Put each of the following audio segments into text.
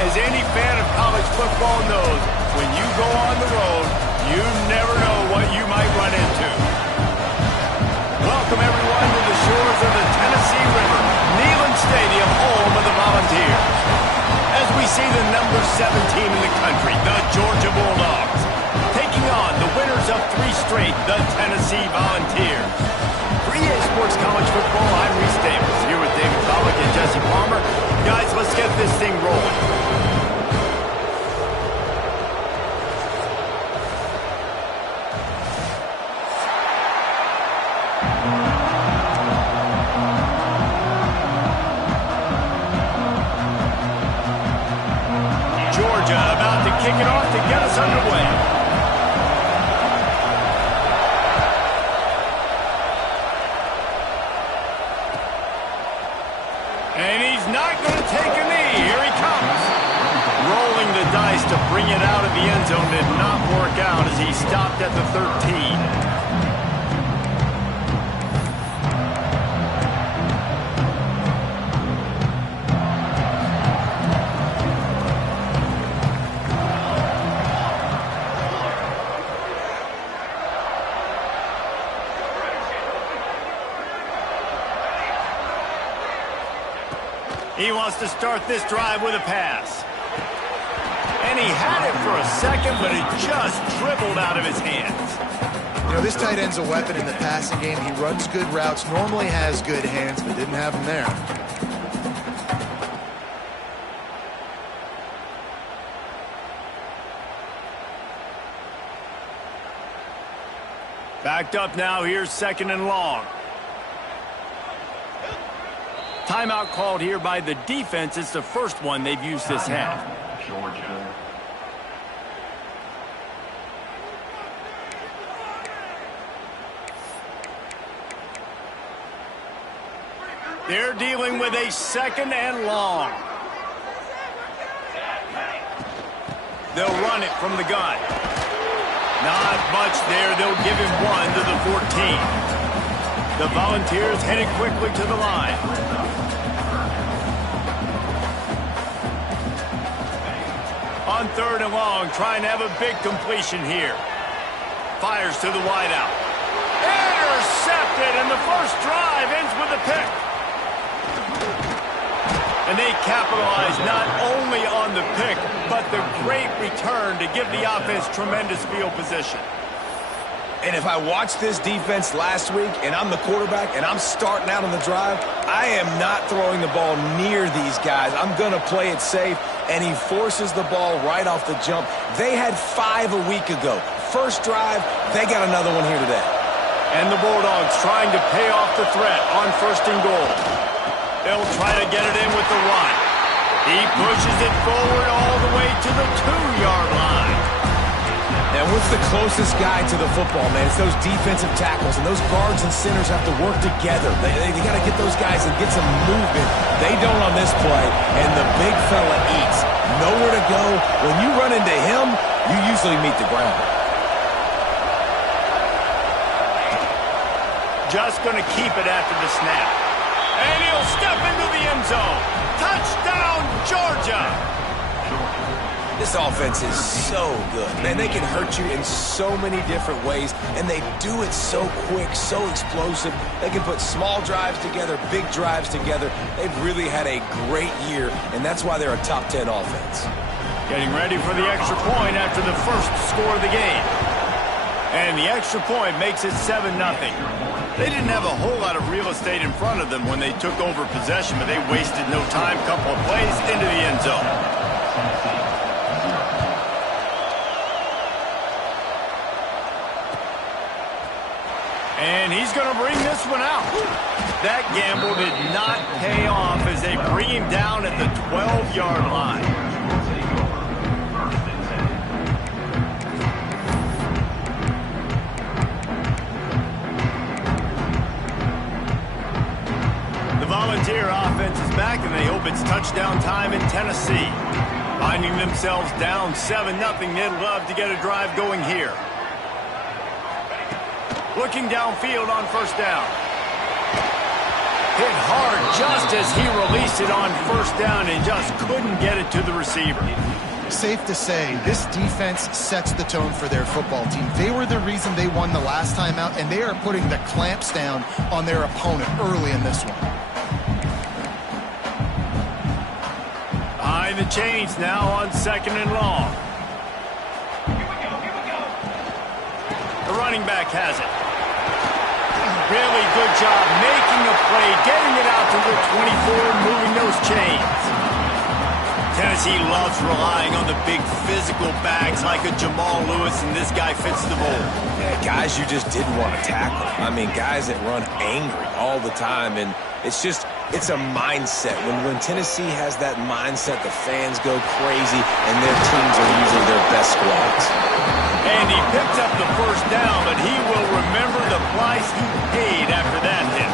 As any fan of college football knows, when you go on the road, you never know what you might run into. Welcome, everyone, to the shores of the Tennessee River, Neyland Stadium, home of the Volunteers. As we see the number 7 team in the country, the Georgia Bulldogs, taking on the winners of 3 straight, the Tennessee Volunteers. For EA Sports College Football, I'm Reese Davis, here with David Pollock and Jesse Palmer. Guys, let's get this thing rolling. About to kick it off to get us underway. And he's not going to take a knee. Here he comes. Rolling the dice to bring it out of the end zone did not work out as he stopped at the 13. He wants to start this drive with a pass. And he had it for a second, but it just dribbled out of his hands. You know, this tight end's a weapon in the passing game. He runs good routes, normally has good hands, but didn't have them there. Backed up now, here's 2nd and long. Timeout called here by the defense. It's the first one they've used this half. Georgia. They're dealing with a 2nd and long. They'll run it from the gun. Not much there. They'll give him 1 to the 14. The Volunteers headed quickly to the line. On 3rd and long, trying to have a big completion here. Fires to the wideout. Intercepted, and the first drive ends with a pick. And they capitalize not only on the pick, but the great return to give the offense tremendous field position. And if I watched this defense last week and I'm the quarterback and I'm starting out on the drive, I am not throwing the ball near these guys. I'm going to play it safe, and he forces the ball right off the jump. They had 5 a week ago. First drive, they got another one here today. And the Bulldogs trying to pay off the threat on 1st and goal. They'll try to get it in with the run. He pushes it forward all the way to the 2-yard line. And what's the closest guy to the football, man? It's those defensive tackles, and those guards and centers have to work together. They got to get those guys and get some movement. They don't on this play, and the big fella eats. Nowhere to go. When you run into him, you usually meet the ground. Just going to keep it after the snap. And he'll step into the end zone. Touchdown, Georgia! This offense is so good. Man, they can hurt you in so many different ways, and they do it so quick, so explosive. They can put small drives together, big drives together. They've really had a great year, and that's why they're a top 10 offense. Getting ready for the extra point after the first score of the game. And the extra point makes it 7-0. They didn't have a whole lot of real estate in front of them when they took over possession, but they wasted no time. Couple of plays into the end zone. And he's going to bring this one out. That gamble did not pay off as they bring him down at the 12-yard line. The Volunteer offense is back, and they hope it's touchdown time in Tennessee. Finding themselves down 7-0, they'd love to get a drive going here. Looking downfield on 1st down. hit hard just as he released it on first down and just couldn't get it to the receiver. Safe to say, this defense sets the tone for their football team. They were the reason they won the last time out, and they are putting the clamps down on their opponent early in this one. Behind the chains now on 2nd and long. The running back has it. Really good job making a play, getting it out to the 24, moving those chains. Tennessee loves relying on the big physical backs like a Jamal Lewis, and this guy fits the mold. Yeah, guys you just didn't want to tackle. I mean, guys that run angry all the time, and it's a mindset. When Tennessee has that mindset, the fans go crazy, and their teams are usually their best squads. And he picked up the first down, but he will remember the price he paid after that hit.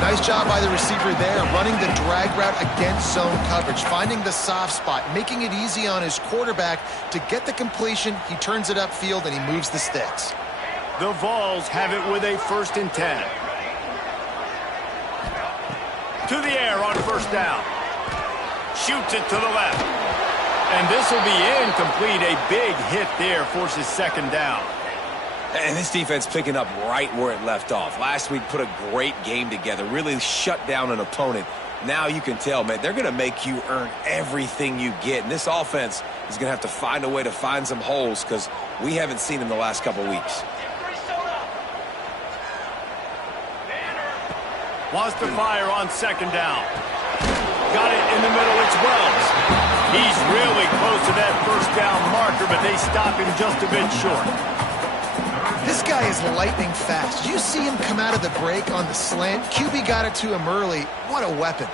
Nice job by the receiver there, running the drag route against zone coverage, finding the soft spot, making it easy on his quarterback to get the completion. He turns it upfield, and he moves the sticks. The Vols have it with a 1st and 10. To the air on first down. Shoots it to the left. And this will be incomplete. A big hit there forces 2nd down. And this defense picking up right where it left off. Last week put a great game together, really shut down an opponent. Now you can tell, man, they're going to make you earn everything you get. And this offense is going to have to find a way to find some holes because we haven't seen them the last couple weeks. Wants to fire on 2nd down. Got it in the middle. It's Wells. He's really close to that first down marker, but they stop him just a bit short. This guy is lightning fast. You see him come out of the break on the slant. QB got it to him early. What a weapon.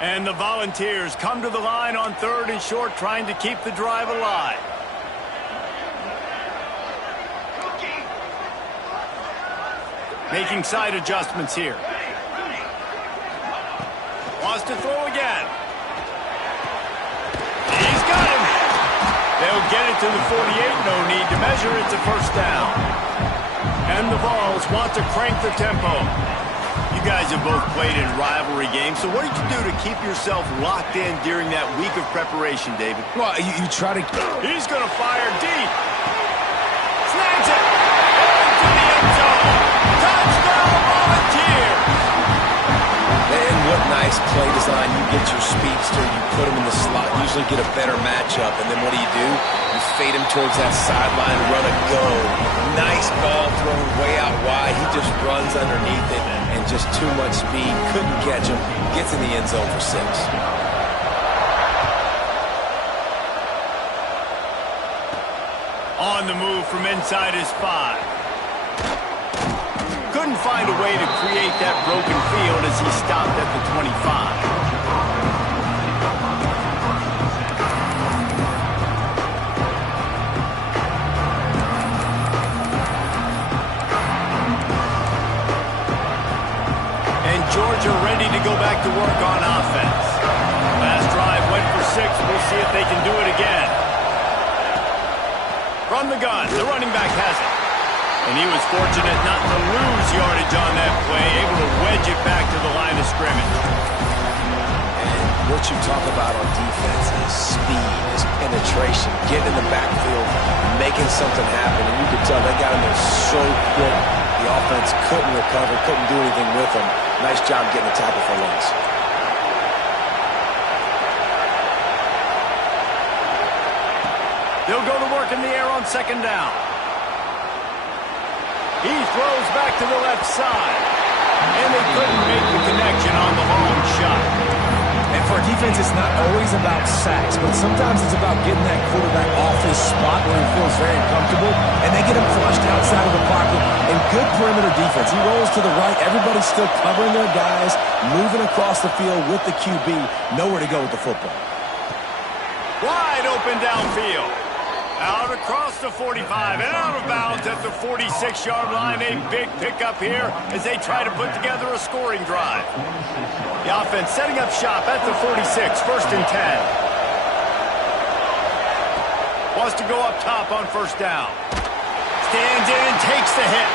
And the Volunteers come to the line on 3rd and short, trying to keep the drive alive. Making side adjustments here. Wants to throw again. He's got him. They'll get it to the 48. No need to measure. It's a 1st down. And the Vols want to crank the tempo. You guys have both played in rivalry games, so what did you do to keep yourself locked in during that week of preparation, David? Well, you try to... He's going to fire deep. Snags it. Into the end zone. Touchdown, Volunteers. And what nice play design. You get your speedster, you put him in the slot, usually get a better matchup, and then what do? You fade him towards that sideline, run a go. Nice ball thrown way out wide. He just runs underneath it, and just too much speed. Couldn't catch him. Gets in the end zone for 6. On the move from inside his 5. Couldn't find a way to create that broken field as he stopped at the 25. Georgia ready to go back to work on offense. Last drive went for 6. We'll see if they can do it again. From the gun, the running back has it. And he was fortunate not to lose yardage on that play, able to wedge it back to the line of scrimmage. And what you talk about on defense is speed, is penetration, getting in the backfield, making something happen. And you could tell they got in there so quick. The offense couldn't recover, couldn't do anything with them. Nice job getting the tackle for once. They'll go to work in the air on 2nd down. He throws back to the left side. And they couldn't make the connection on the long shot. And for a defense, it's not always about sacks, but sometimes it's about getting that quarterback off his spot where he feels very uncomfortable, and they get him flushed outside of the pocket. And good perimeter defense. He rolls to the right. Everybody's still covering their guys, moving across the field with the QB. Nowhere to go with the football. Wide open downfield. Out across the 45 and out of bounds at the 46-yard line. A big pickup here as they try to put together a scoring drive. The offense setting up shop at the 46, 1st and 10. Wants to go up top on 1st down. Stands in, takes the hit.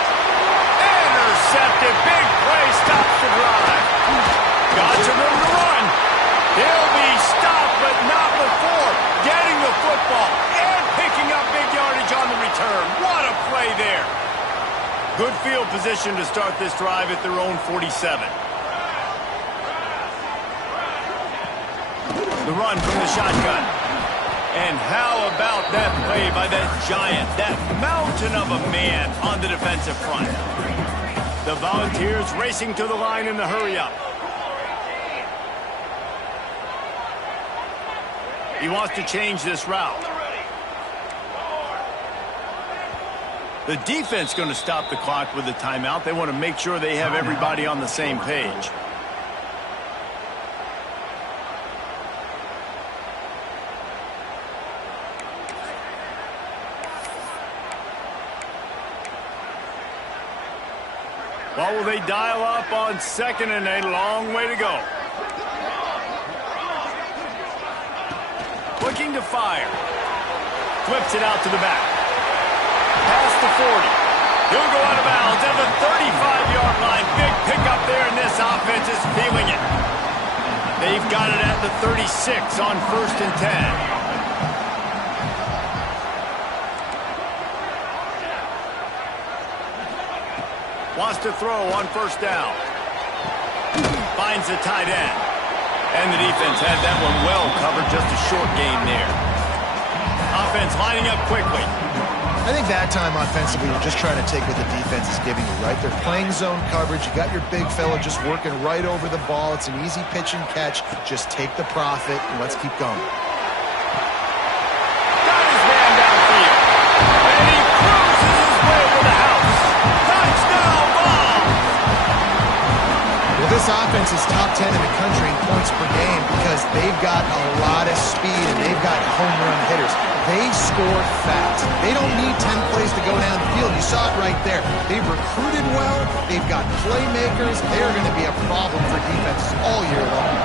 Intercepted, big play, stops the drive. Got some room to run. He'll be stopped, but not before getting the football and picking up big yardage on the return. What a play there. Good field position to start this drive at their own 47. The run from the shotgun. And how about that play by that giant, that mountain of a man on the defensive front? The Volunteers racing to the line in the hurry-up. He wants to change this route. The defense going to stop the clock with the timeout. They want to make sure they have everybody on the same page. What will they dial up on 2nd and a long way to go? Looking to fire. Flips it out to the back. Past the 40. He'll go out of bounds at the 35-yard line. Big pickup there, and this offense is feeling it. They've got it at the 36 on 1st and 10. Wants to throw on 1st down. Finds the tight end. And the defense had that one well covered, just a short game there. Offense lining up quickly. I think that time offensively, you're just trying to take what the defense is giving you, right? They're playing zone coverage. You got your big fella just working right over the ball. It's an easy pitch and catch. Just take the profit and let's keep going. Got his man downfield. And he cruises his way to the house. Touchdown ball! Well, this offense is top 10 in the country in points per game because they've got a lot of speed and they've got home run hitters. They score fast. They don't need 10 plays to go down the field. You saw it right there. They've recruited well. They've got playmakers. They're going to be a problem for defenses all year long.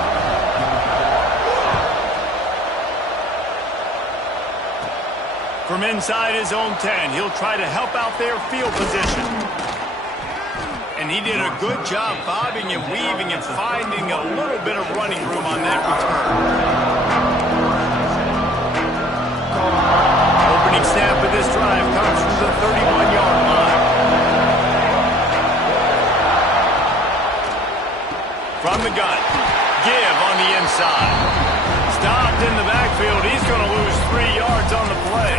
From inside his own 10, he'll try to help out their field position. And he did a good job bobbing and weaving and finding a little bit of running room on that return. Opening snap of this drive comes from the 31-yard line. From the gun, give on the inside. Stopped in the backfield. He's going to lose 3 yards on the play.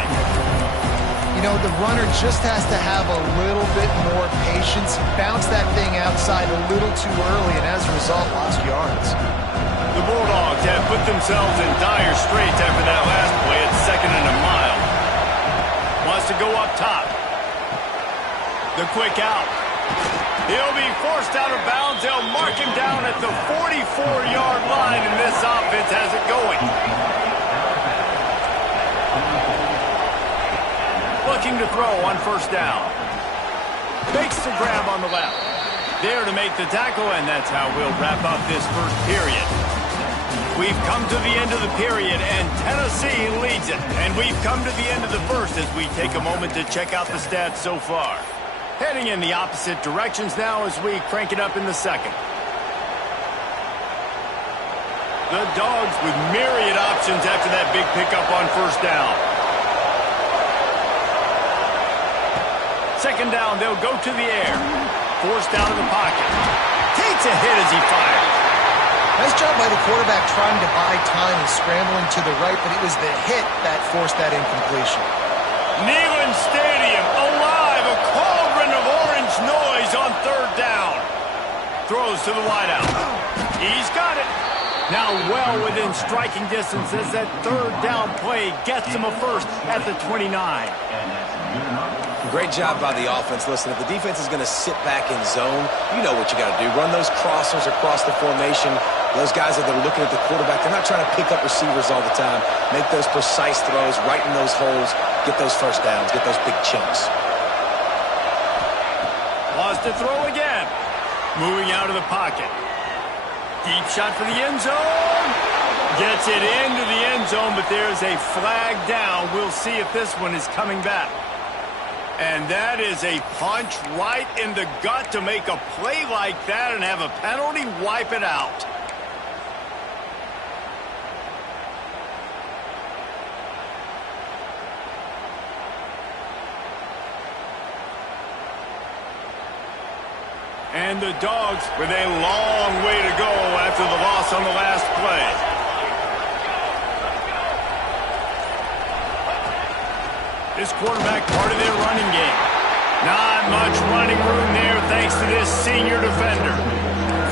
You know, the runner just has to have a little bit more patience. He bounced that thing outside a little too early, and as a result, lost yards. The Bulldogs have put themselves in dire straits after that last play at 2nd and a mile. Wants to go up top. The quick out. He'll be forced out of bounds. They'll mark him down at the 44-yard line, and this offense has it going. Looking to throw on 1st down. Makes the grab on the left. There to make the tackle, and that's how we'll wrap up this first period. We've come to the end of the period, and Tennessee leads it. And we've come to the end of the first as we take a moment to check out the stats so far. Heading in the opposite directions now as we crank it up in the second. The Dogs with myriad options after that big pickup on 1st down. 2nd down, they'll go to the air. Forced out of the pocket. Takes a hit as he fires. Nice job by the quarterback trying to buy time and scrambling to the right, but it was the hit that forced that incompletion. Neyland Stadium, alive, a cauldron of orange noise on 3rd down. Throws to the wideout. He's got it. Now well within striking distance as that 3rd down play gets him a first at the 29. Great job by the offense. Listen, if the defense is going to sit back in zone, you know what you got to do. Run those crossers across the formation. Those guys that are looking at the quarterback, they're not trying to pick up receivers all the time. Make those precise throws, right in those holes, get those first downs, get those big chunks. Lost to throw again. Moving out of the pocket. Deep shot for the end zone. Gets it into the end zone, but there's a flag down. We'll see if this one is coming back. And that is a punch right in the gut to make a play like that and have a penalty wipe it out. And the Dogs with a long way to go after the loss on the last play. This quarterback part of their running game. Not much running room there thanks to this senior defender.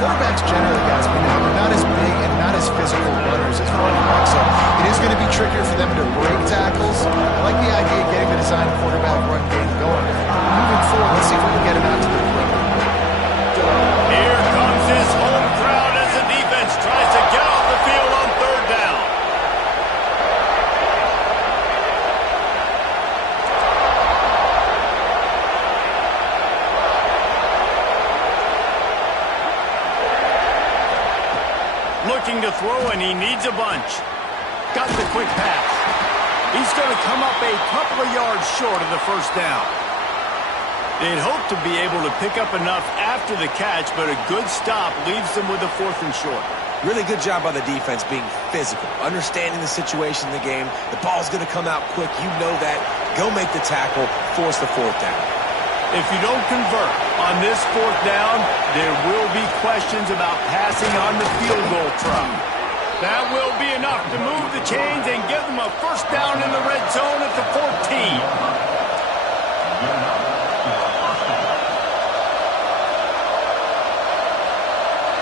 Quarterbacks generally, guys, are not as big and not as physical runners as running backs, so it is going to be trickier for them to break tackles. I like the idea of getting the design quarterback run game going. Moving forward, let's see if we can get him out to the perimeter. Here comes his home crowd as the defense tries to get off the field on third down. Looking to throw, and he needs a bunch. Got the quick pass. He's going to come up a couple of yards short of the first down. They'd hope to be able to pick up enough after the catch, but a good stop leaves them with a 4th and short. Really good job by the defense being physical, understanding the situation in the game. The ball's going to come out quick. You know that. Go make the tackle, force the 4th down. If you don't convert on this 4th down, there will be questions about passing on the field goal try. That will be enough to move the chains and give them a first down in the red zone at the 14.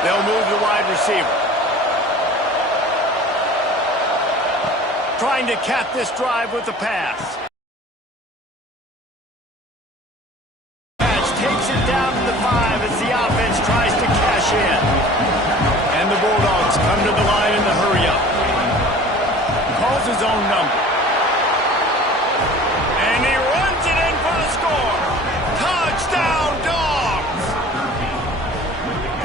They'll move the wide receiver. Trying to cap this drive with the pass. Takes it down to the 5 as the offense tries to cash in. And the Bulldogs come to the line in the hurry-up. Calls his own number. And he runs it in for the score. Touchdown, Dogs!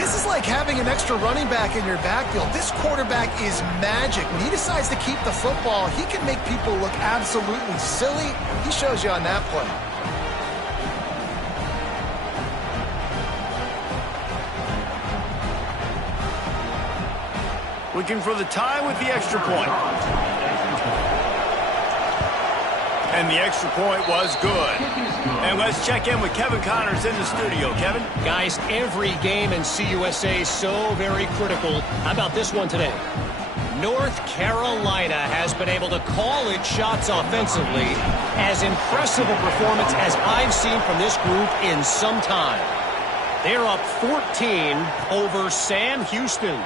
This is like having an extra running back in your backfield. This quarterback is magic. When he decides to keep the football, he can make people look absolutely silly. He shows you on that play. Looking for the tie with the extra point. And the extra point was good. And let's check in with Kevin Connors in the studio. Kevin? Guys, every game in CUSA is so very critical. How about this one today? North Carolina has been able to call its shots offensively. As impressive a performance as I've seen from this group in some time. They're up 14 over Sam Houston.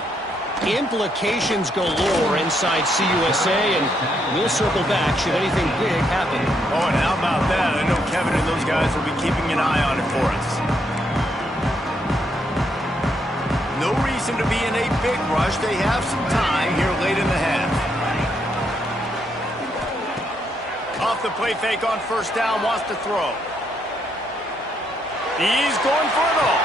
Implications galore inside CUSA, and we'll circle back should anything big happen. Oh, and how about that? I know Kevin and those guys will be keeping an eye on it for us. No reason to be in a big rush. They have some time here late in the half. Off the play fake on first down, wants to throw. He's going for it all.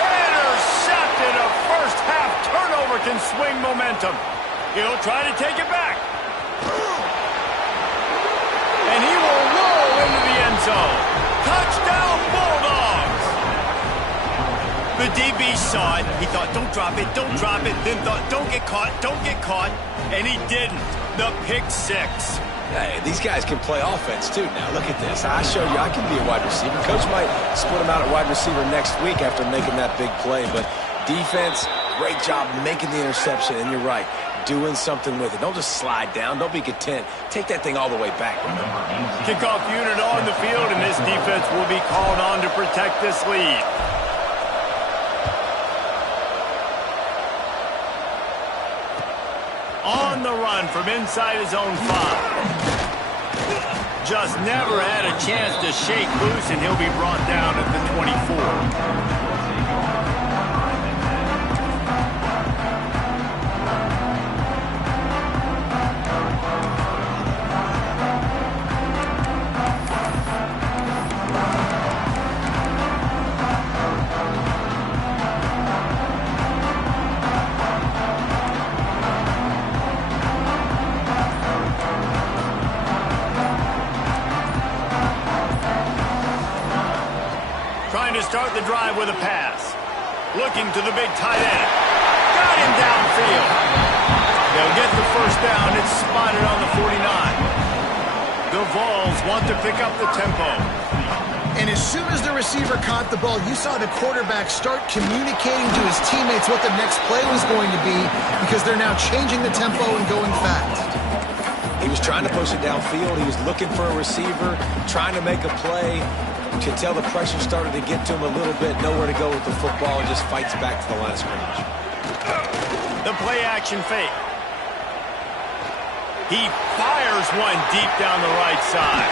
Intercepted. A first half turnover can swing momentum. He'll try to take it back. And he will roll into the end zone. Touchdown, Bulldogs. The DB saw it. He thought, don't drop it, don't drop it. Then thought, don't get caught, don't get caught. And he didn't. The pick six. Hey, these guys can play offense, too. Now, look at this. I showed you I can be a wide receiver. Coach might split him out at wide receiver next week after making that big play. But defense, great job making the interception. And you're right, doing something with it. Don't just slide down. Don't be content. Take that thing all the way back. Kickoff unit on the field, and this defense will be called on to protect this lead. On the run from inside his own 5. Just never had a chance to shake loose, and he'll be brought down at the 24. start the drive with a pass. Looking to the big tight end. Got him downfield. They'll get the first down. It's spotted on the 49. The Vols want to pick up the tempo. And as soon as the receiver caught the ball, you saw the quarterback start communicating to his teammates what the next play was going to be because they're now changing the tempo and going fast. He was trying to push it downfield. He was looking for a receiver, trying to make a play. You could tell the pressure started to get to him a little bit. Nowhere to go with the football and just fights back to the line of scrimmage. The play action fake. He fires one deep down the right side.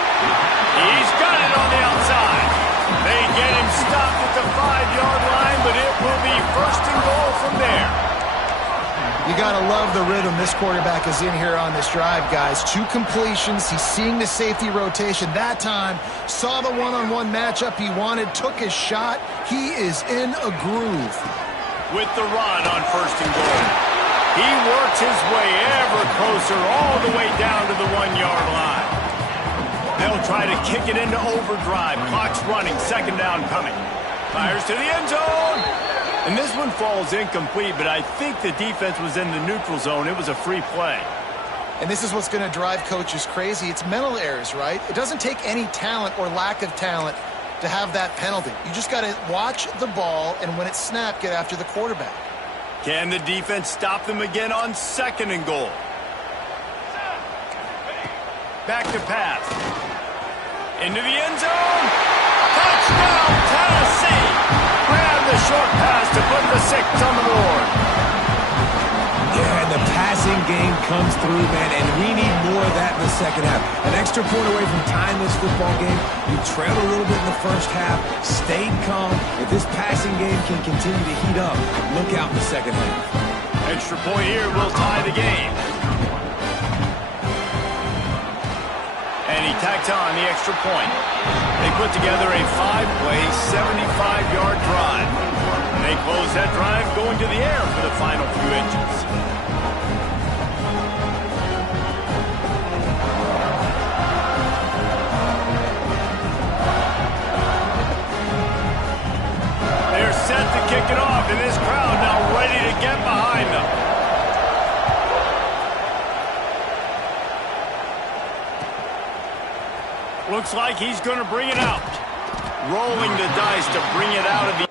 He's got it on the outside. They get him stopped at the 5-yard line, but it will be first and goal from there. You got to love the rhythm this quarterback is in here on this drive, guys. 2 completions. He's seeing the safety rotation. That time, saw the one-on-one matchup he wanted, took his shot. He is in a groove. With the run on first and goal. He works his way ever closer all the way down to the 1-yard line. They'll try to kick it into overdrive. Clock's running. Second down coming. Fires to the end zone. And this one falls incomplete, but I think the defense was in the neutral zone. It was a free play. And this is what's going to drive coaches crazy. It's mental errors, right? It doesn't take any talent or lack of talent to have that penalty. You just got to watch the ball, and when it's snapped, get after the quarterback. Can the defense stop them again on second and goal? Back to pass. Into the end zone. Touchdown, Tennessee. Grab the short pass to put the 6 on the board. Yeah, and the passing game comes through, man, and we need more of that in the second half. An extra point away from tying this football game. You trailed a little bit in the first half, stayed calm. If this passing game can continue to heat up, look out in the second half. Extra point here will tie the game. And he tacked on the extra point. They put together a 5-play, 75-yard drive. And they close that drive going to the air for the final few inches. They're set to kick it off, and this crowd now ready to get behind them. Looks like he's going to bring it out. Rolling the dice to bring it out of the...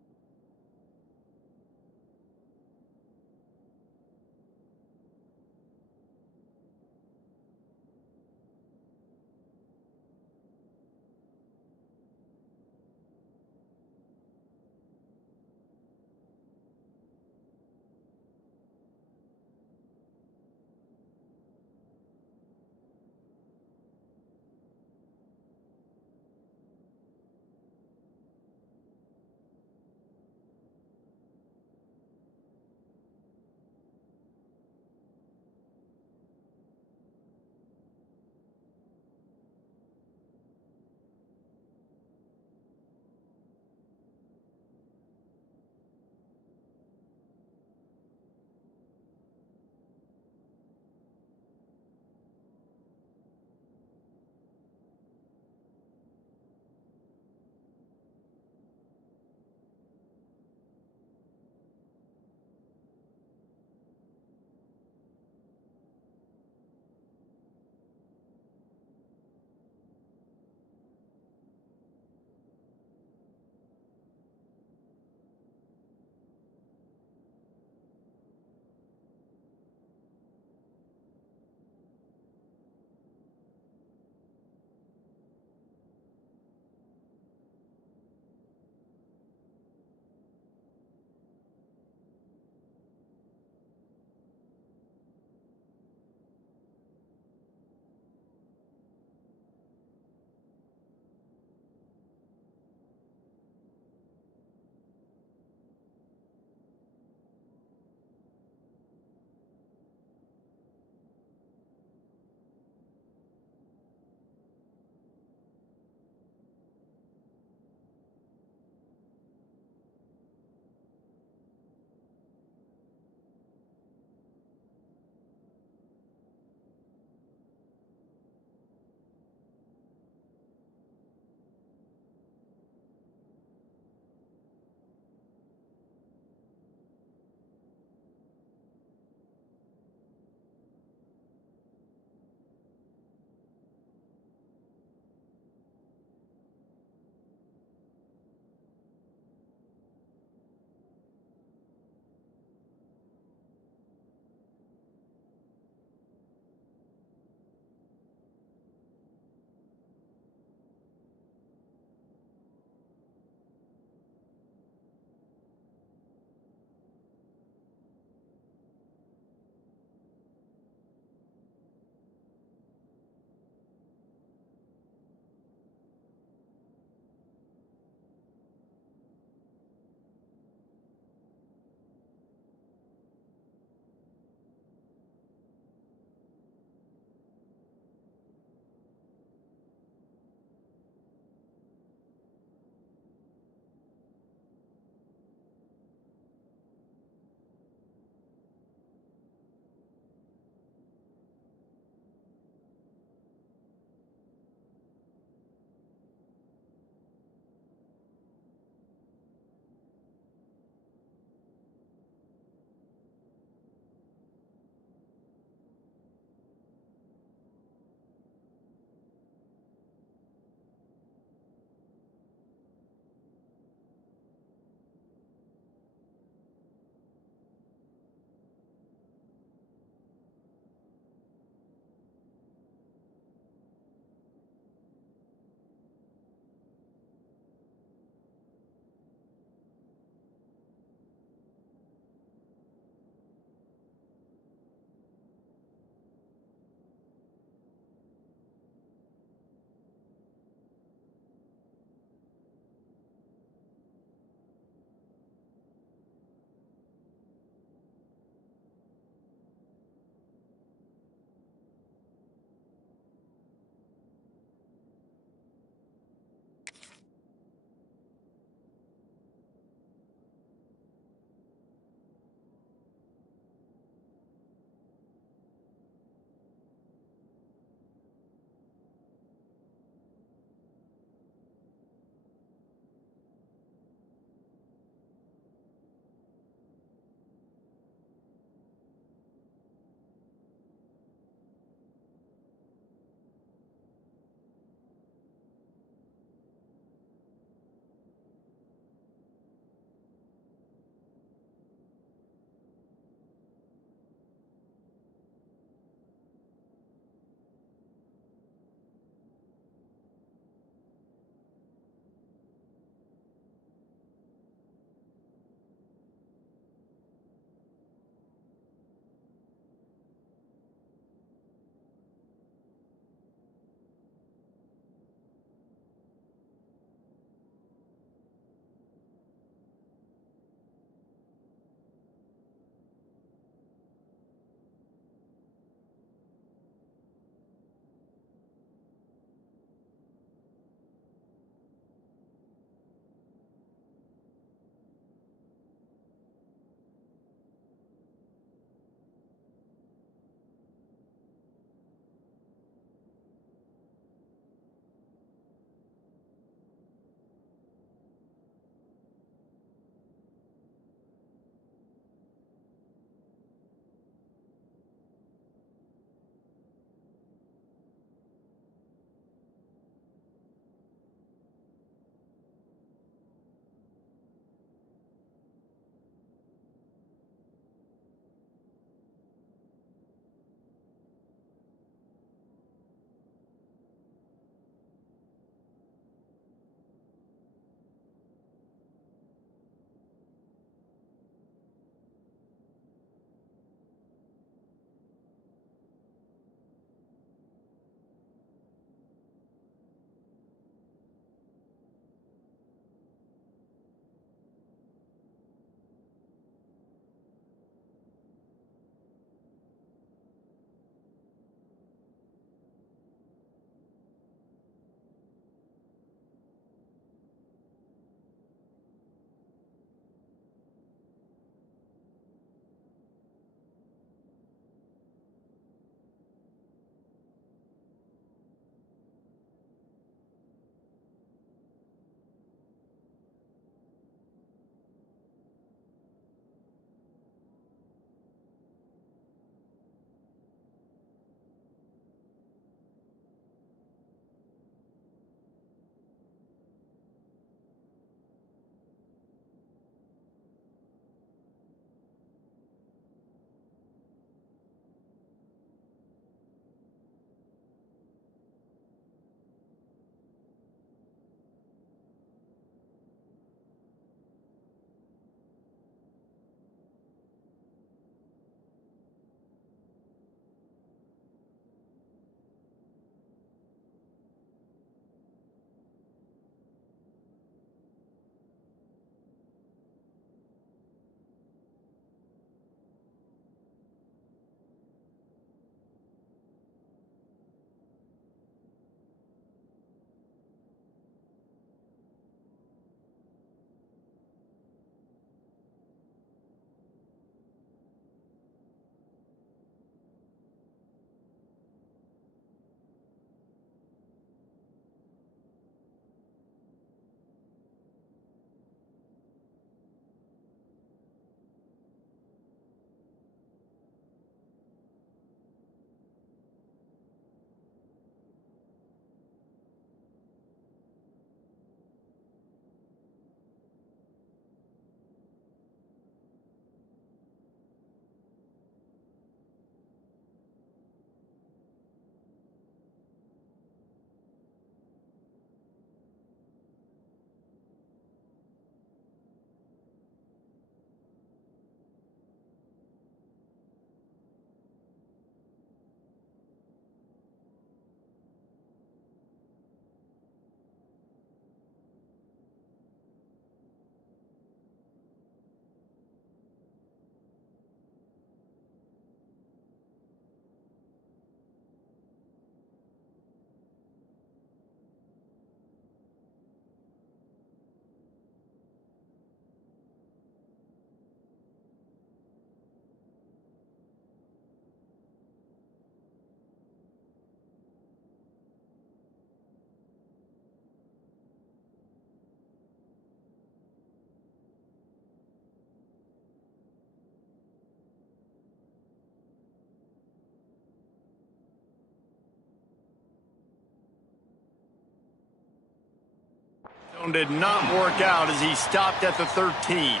did not work out as he stopped at the 13.